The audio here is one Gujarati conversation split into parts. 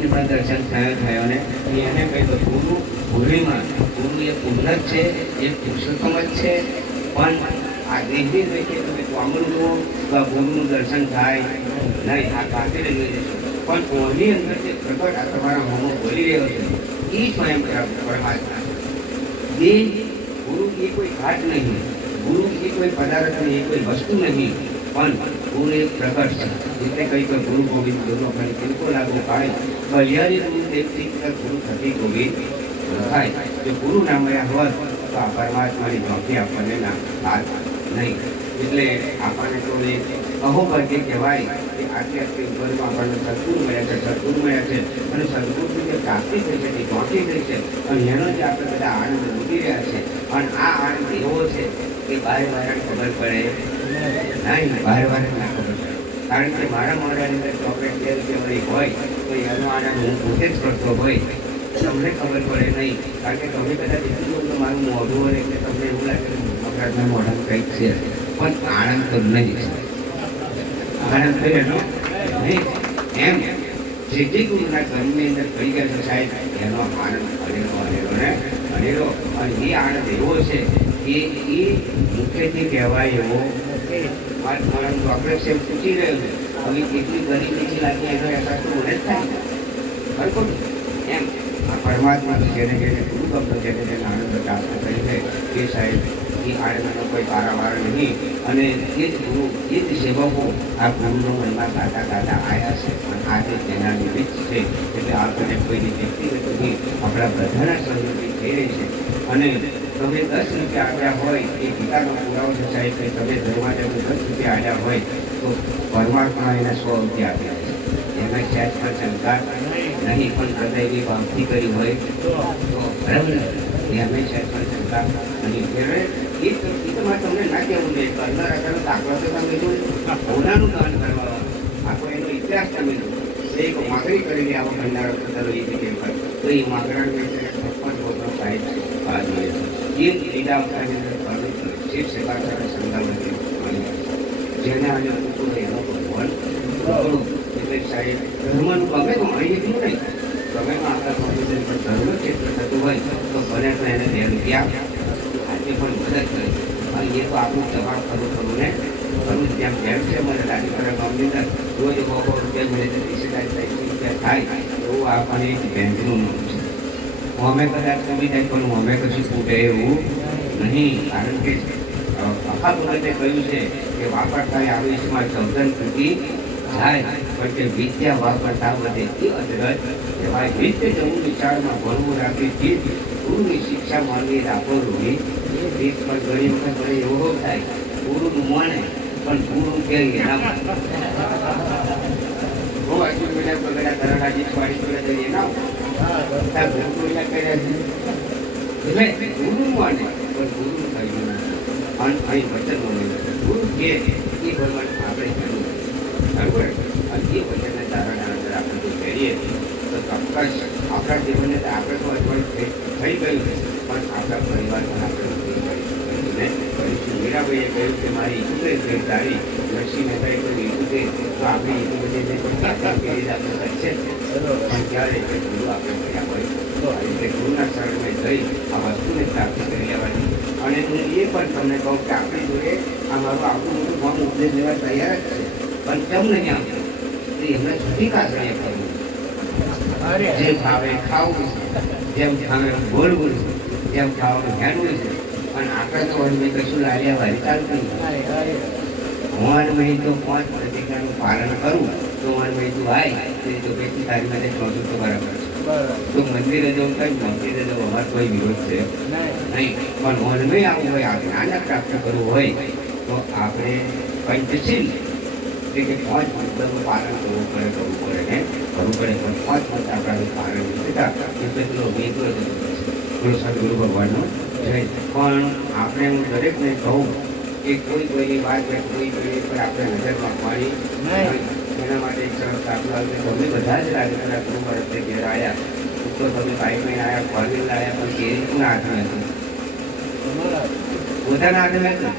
ગુરુને પણ દર્શન થયો ને એને કહી તો ગુરુ ભૂરીમાં ગુરુ એ ઉન્નત છે, એ પુરુષોત્તમ જ છે, પણ આ દેહની રીતે તમે કોમળ જુઓ તો આ ગુરુનું દર્શન થાય નહીં, આ પાસે લઈ જશો. પણ કોની અંદર જે પ્રગટ આ તમારા મોંમાં બોલી રહ્યો છે એ સ્વયં પરમાત્મા. એ ગુરુ એ કોઈ ઘાટ નહીં, ગુરુ એ કોઈ પદાર્થ નહીં, એ કોઈ વસ્તુ નહીં, પણ ગુરુ એક પ્રગટ છે. એટલે કઈ તો ગુરુ ગોવિંદ ગુરુ ફરી બિલકુલ લાગુ પાડે બલિયારી ગુરુ દેવથી ગુરુ થતી ગોવિંદ થાય. જો ગુરુ ના મળ્યા હોત તો આ પરમાત્માની ઝોંકી આપણને ના હાથ નહીં. એટલે આપણને તો એ અહોભાગ્ય કહેવાય કે આટલી આટલી ઉંમરમાં આપણને સદગુરુ મળ્યા છે, સદગુરુ મળ્યા છે, અને સદગુરુની જે પ્રાપ્તિ થઈ છે તે ઝોંકી થઈ છે, અને એનો જે આપણે બધા આનંદ લૂટી રહ્યા છે. અને આ આનંદ એવો છે કે બારે બારે ખબર પડે નહીં, બારે બારે ના ખબર પડે. કારણ કે મારા મોઢાની અંદર ચોકલેટ 2 રૂપિયાવાળી હોય તો એનો આનંદ હું પોતે જ કરતો હોય, તમને ખબર પડે નહીં. કારણ કે તમે કદાચ એટલું તો મારું મોઢું હોય એટલે તમને એવું લાગે મગજના મોઢાનું કંઈક છે, પણ આનંદ તો નહીં, આનંદ તો એનો નહીં. એમ જે ગુરુના ઘરની અંદર કરી ગયા છે સાહેબ, એનો આનંદ અનેરો અનેરો ને અનેરો. અને એ આનંદ એવો છે કે એ મુખ્યથી કહેવાય એવો મારા ચોકલેટ છે પૂછી રહ્યો છે, હવે એટલી ગરીબ નીચી લાગે એનો અહેસાસ તો મને જ થાય બરાબર. એમ આ પરમાત્મા જેને જેને ગુરુ ગમતો જેને જેને આનંદ પ્રાપ્ત કરી છે એ સાહેબ એ આનંદનો કોઈ પારાવાર નહીં. અને એ જ ગુરુ એ જ સેવકો આ ગુરુનો મહિમા ગાતા ગાતા આવ્યા છે, પણ આજે તેના નિમિત્ત છે. એટલે આપણને કોઈની વ્યક્તિગત નહીં, આપણા બધાના સહયોગી થઈ રહી છે. અને તમે 10 રૂપિયા આપ્યા હોય એ ગીતાનો પુરાવો છે સાહેબ કે તમે ધર્માને 10 રૂપિયા આપ્યા હોય તો પરમાત્મા એના 100 રૂપિયા આપ્યા છે. એના સહેજ પણ શંકા નહીં, પણ હૃદયની ભાવથી કરી હોય તો બરાબર એ હંમેશા પણ શંકા નહીં. એ તમારે તમને ના કહેવું જોઈએ, કરનાર આગળનો દાખલો તો તમે જો હોનાનું દાન કરવા આખો એનો ઇતિહાસ તમે જો એક માગણી કરીને આવો ભંડારો થતો એ જગ્યાએ તો એ માગણાને 56 વર્ષનો સાહેબ ભાગ લે છે. એ લીધા અવતારની અંદર પવિત્ર શિવ સેવા કરે સંગાવતી જેને આજે કુકુર એનો ભગવાન એટલે સાહેબ ધર્મનું ગમે તો અહીં એટલું નહીં, ગમેમાં આપણા કોમ્પ્યુટર પર ધર્મ ક્ષેત્ર થતું હોય તો બને તો એને 2 રૂપિયા આજે પણ મદદ કરે. અને એ તો આપણું જવાબ ખરું ને ખરું ત્યાં જેમ છે મને લાગી કરે ગામની અંદર રોજ 100 રૂપિયા મળે છે, 20,000 રૂપિયા થાય એવું આપણને એક બેંકનું નામ છે. અમે કદાચ કમી જાય પણ અમે કશું ફૂટે એવું નહીં. કારણ કે આખા ભગતે કહ્યું છે કે વાપરતા આવેશમાં શબ્દન તૂટી જાય, પણ તે વિદ્યા વાપરતા વધે એ અદરજ કહેવાય. વિદ્ય જવું વિચારમાં ભણવું રાખી જીત ગુરુની શિક્ષા માનવી રાખો રૂઢી રીત. પણ ઘણી વખત મને એવો થાય ગુરુનું માને પણ ગુરુ કે એના બહુ હજુ બધા પગડા ધરણાજી સ્વાડી જોડે જઈએ ના ગુરુયા કર્યા છે એટલે ગુરુ માને પણ ગુરુ થયું અને અહીં વચન ગુરુ કે એ ભગવાન આપણે જરૂર બરાબર. અને એ વચનને ધારણા અંદર આપણે જો કરીએ તો ચોક્કસ આપણા જીવનને આપણે તો અજવાળ થઈ ગયું છે, પણ આપણા પરિવાર પણ આપણે કરીશું. મીરાભાઈએ કહ્યું કે મારી 71 તારી નરસિંહ મહેતાએ કહ્યું 71 તો આપણે 71 કરી આપણે કરશે પણ ક્યારે ગુરુ આપણે કર્યા હોય એટલે ગુરુના શરણમાં જઈ આ વસ્તુને પ્રાપ્તિ કરી લેવાની. અને હું એ પણ તમને કહું કે આપણી જોડે આ મારું આપણું મોટું ફોર્મ ઉપદેશ લેવા તૈયાર જ છે, પણ કેમ નહીં આવતું તો એમને સુધી કાસણીએ કરવું, જે ભાવે ખાવું છે, જેમ ભાવે બોલવું છે, જેમ ખાવાનું હેરવું છે. પણ આપણે તો વનમય કશું લાલ્યા વાળી ચાલતું વનમય તો 5 પ્રતિજ્ઞાનું પાલન કરું તો વનમય તું આય તો બેથી તારી માટે ચોથું તો બરાબર છે. તો મંદિરે જવું કઈ મંદિરે જવું અમારે કોઈ વિરોધ છે નહીં, પણ વનમય આવવું હોય, આ જ્ઞાન પ્રાપ્ત કરવું હોય તો આપણે પંચશીલ એટલે કે 5 મંત્રનું પાલન કરવું પડે ને કરવું પડે. પણ 5 મંત્ર આપણા પાલન થતા એ પેલો વેગો પેલો સદગુરુ ભગવાનનો પણ આપણે હું દરેકને કહું કે કોઈ કોઈની વાત કોઈ કોઈની પર આપણે નજર રાખવાની એના માટે એક સરસ દાખલો આવે તમે બધા જ રાજ્યના ગુરુ મહારાજને ઘેર આવ્યા તો તમે બાઇકમાં આવ્યા, ફોરવીલ આવ્યા, પણ કેરી પણ હાથમાં હતું પોતાના હાથમાં હતું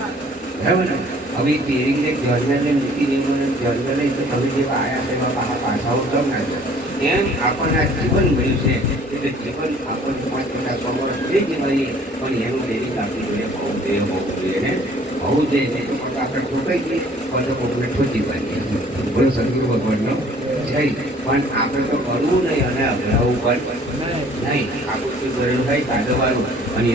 બરાબર ને. હવે કેરીને જર્નલને મૂકી દેવું જર્નલ તો તમે જેવા આવ્યા તેમાં પાછાઓ કેમ ના છે એમ આપણને આ જીવન મળ્યું છે એટલે જીવન આપણને 5 100 વર્ષ જે જીવાઈએ પણ એનું ડેરી આપણી જોડે હોવું જોઈએ ને હોવું જોઈએ નહીં તો પછી આપણે ઠોકાઈ જઈએ પણ તો કોઈને ઠોકી પાડીએ બોલો સદગુરુ ભગવાનનો જય પણ આપણે તો કરવું નહીં અને અભરાવું પણ નહીં આપણું કરેલું થાય કાઢવાનું અને